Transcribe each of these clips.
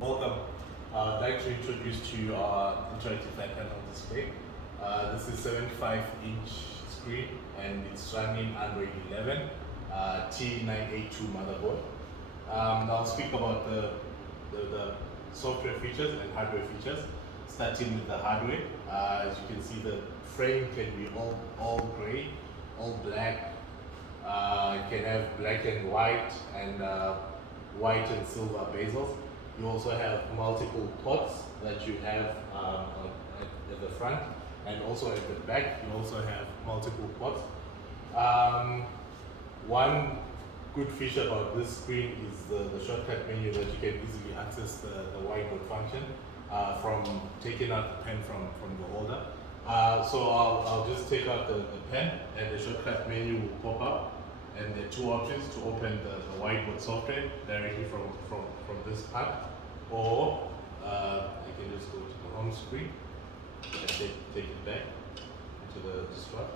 Welcome. I'd like to introduce to you our interactive flat panel display. This is 75-inch screen and it's running Android 11 T982 motherboard. I'll speak about the software features and hardware features, starting with the hardware. As you can see, the frame can be all gray, all black. It can have black and white and white and silver bezels. You also have multiple ports that you have at the front, and also at the back you also have multiple ports. One good feature about this screen is the shortcut menu that you can easily access the whiteboard function from taking out the pen from the holder. So I'll just take out the pen, and the shortcut menu will pop up, and there are two options to open the whiteboard software directly from this part, or I can just go to the home screen and take it back into the slot.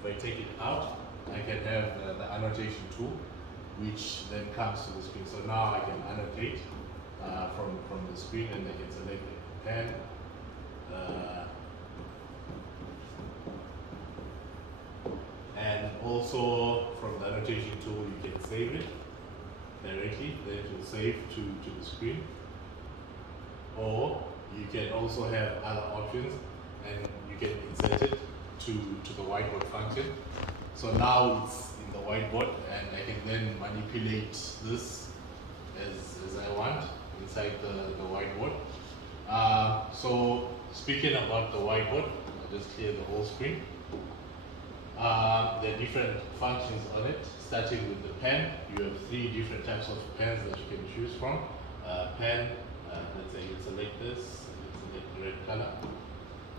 If I take it out, I can have the annotation tool, which then comes to the screen. So now I can annotate from the screen, and I can select the pen, and also from the annotation tool you can save it directly, then it will save to the screen. Or you can also have other options, and you can insert it to the whiteboard function. So now it's in the whiteboard, and I can then manipulate this as I want inside the whiteboard. So speaking about the whiteboard, I'll just clear the whole screen. There are different functions on it, starting with the pen. You have three different types of pens that you can choose from. Pen, let's say you select this, you select the red color,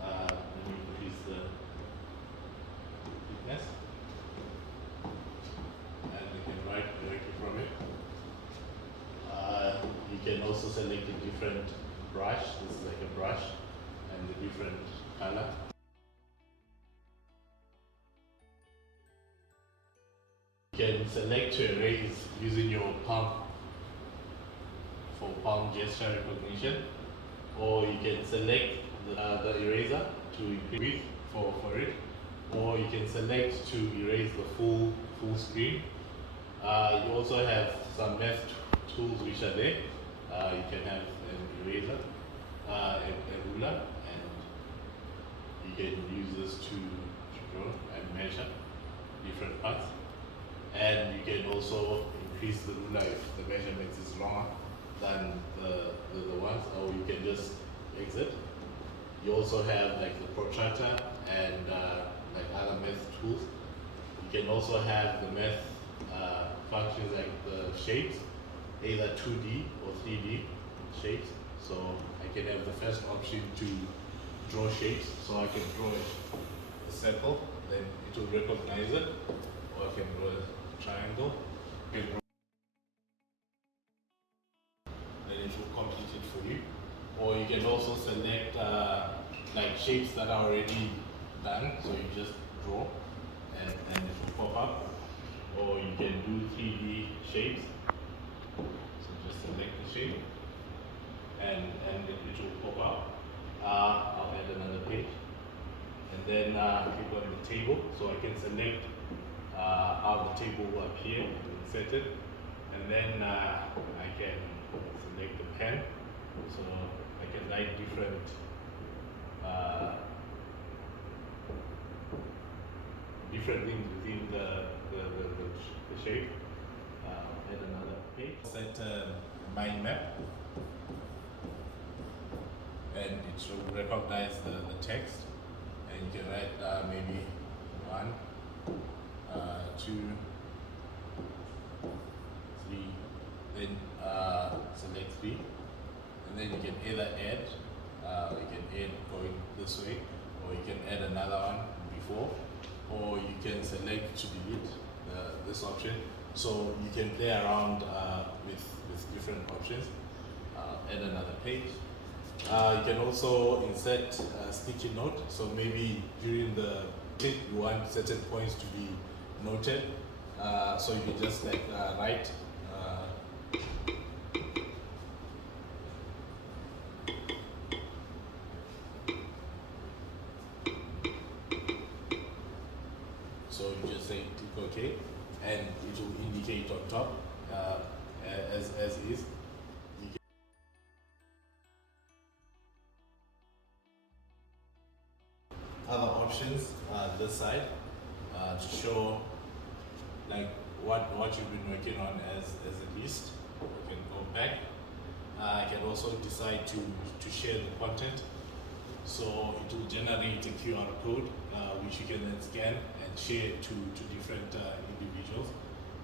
then you increase the thickness, and you can write directly from it. You can also select a different brush. This is like a brush, and a different color. You can select to erase using your palm for palm gesture recognition, or you can select the eraser to increase for it, or you can select to erase the full screen. You also have some math tools which are there. You can have an eraser, a ruler, and you can use this to draw and measure different parts. And you can also increase the ruler if the measurement is longer than the ones, or you can just exit. You also have like the protractor and like other math tools. You can also have the math functions like the shapes, either 2D or 3D shapes. So I can have the first option to draw shapes. So I can draw a circle, then it will recognize it, or I can draw a triangle. Then it will complete it for you. Or you can also select like shapes that are already done, so you just draw and it will pop up. Or you can do 3D shapes, so just select the shape and it will pop up. I'll add another page, and then click on the table, so I can select how the table will appear and set it, and then I can select the pen, so I can write different things within the shape. Add another page. Set a mind map, and it should recognize the text, and you can write maybe 1, 2, 3, then select 3, and then you can either add, you can add going this way, or you can add another one before, or you can select to delete this option. So you can play around with different options. Add another page. You can also insert a sticky note, so maybe during the tip you want certain points to be noted, so you can just like write it on top as is. You can other options this side to show like what you've been working on as a list. You can go back. I can also decide to share the content. So it will generate a QR code which you can then scan and share to different individuals.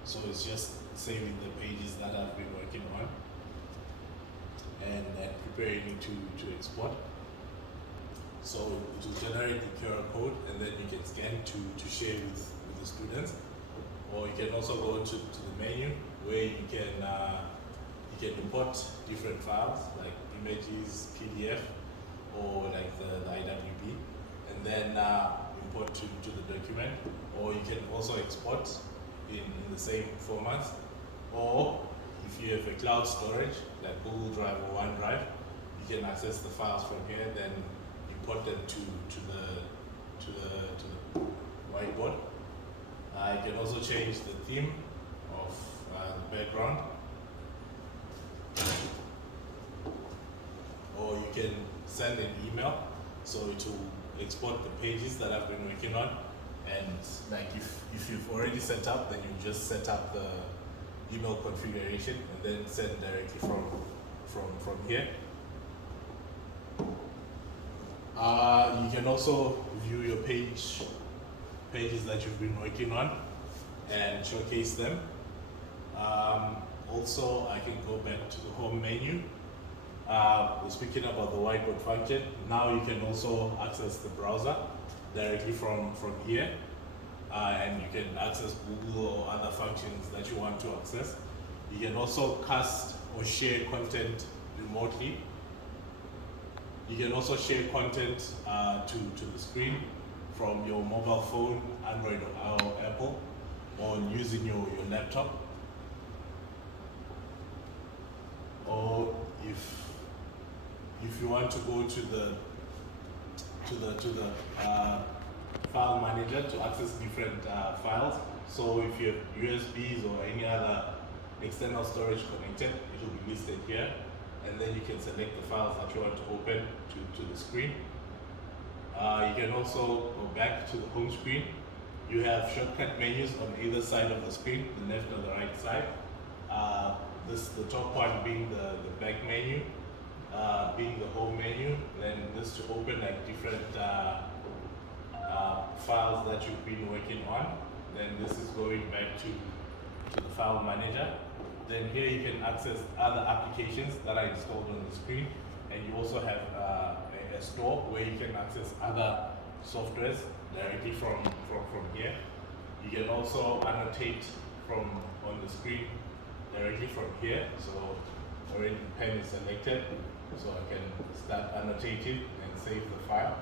So it's just saving the pages that I've been working on and preparing it to export. So it will generate the QR code and then you can scan to share with the students. Or you can also go to the menu where you can import different files like images, PDF, or like the IWB, and then import to the document. Or you can also export in the same formats. Or if you have a cloud storage like Google Drive or OneDrive, you can access the files from here, then import them to the whiteboard. You can also change the theme of the background, or you can send an email, so it will export the pages that I've been working on. And like if you've already set up, then you just set up the email configuration and then send directly from here. You can also view your pages that you've been working on and showcase them. Also, I can go back to the home menu. We're speaking about the whiteboard function. Now you can also access the browser directly from here, and you can access Google or other functions that you want to access. You can also cast or share content remotely. You can also share content to the screen from your mobile phone, Android or Apple, or using your laptop. Or if you want to go to the file manager to access different files. So if you have USBs or any other external storage connected, it will be listed here, and then you can select the files that you want to open to the screen. You can also go back to the home screen. You have shortcut menus on either side of the screen, the left or the right side. The top one being the back menu, being the home menu, then this to open like different files that you've been working on. Then this is going back to the file manager. Then here you can access other applications that are installed on the screen, and you also have a store where you can access other softwares directly from here. You can also annotate on the screen directly from here. So already the pen is selected, so I can start annotating and save the file.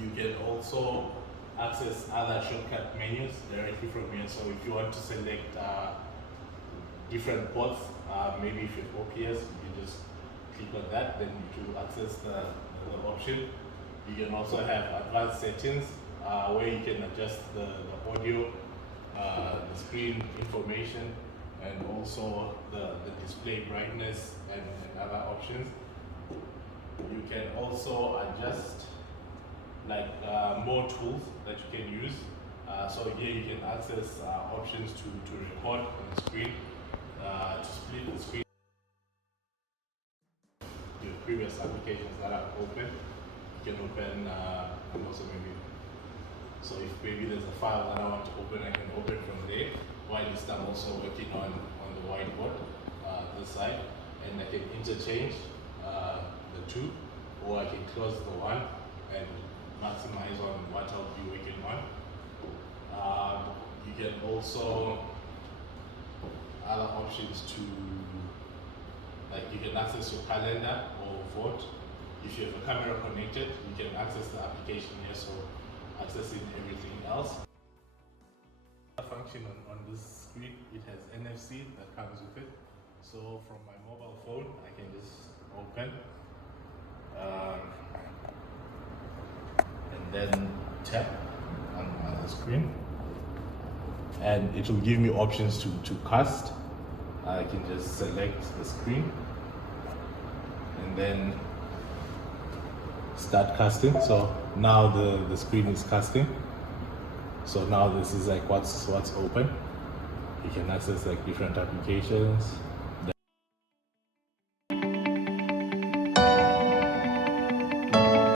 You can also access other shortcut menus directly from here. So if you want to select different ports, maybe if you have OPS, you just click on that, then you will access the option. You can also have advanced settings where you can adjust the audio, the screen information, and also the display brightness and other options. You can also adjust like more tools that you can use. So here you can access options to record on the screen, to split the screen. Your previous applications that are open, you can open and also maybe. So if maybe there's a file that I want to open, I can open from there. While I'm also working on the whiteboard, this side, and I can interchange the two, or I can close the one and maximize on what I'll be working on. You can also other options to, like you can access your calendar or vote. If you have a camera connected, you can access the application here, so accessing everything else. A function on this screen, it has NFC that comes with it. So from my mobile phone, I can just open and then tap on the screen, and it will give me options to cast. I can just select the screen and then start casting. So now the screen is casting. So now this is like what's open. You can access like different applications.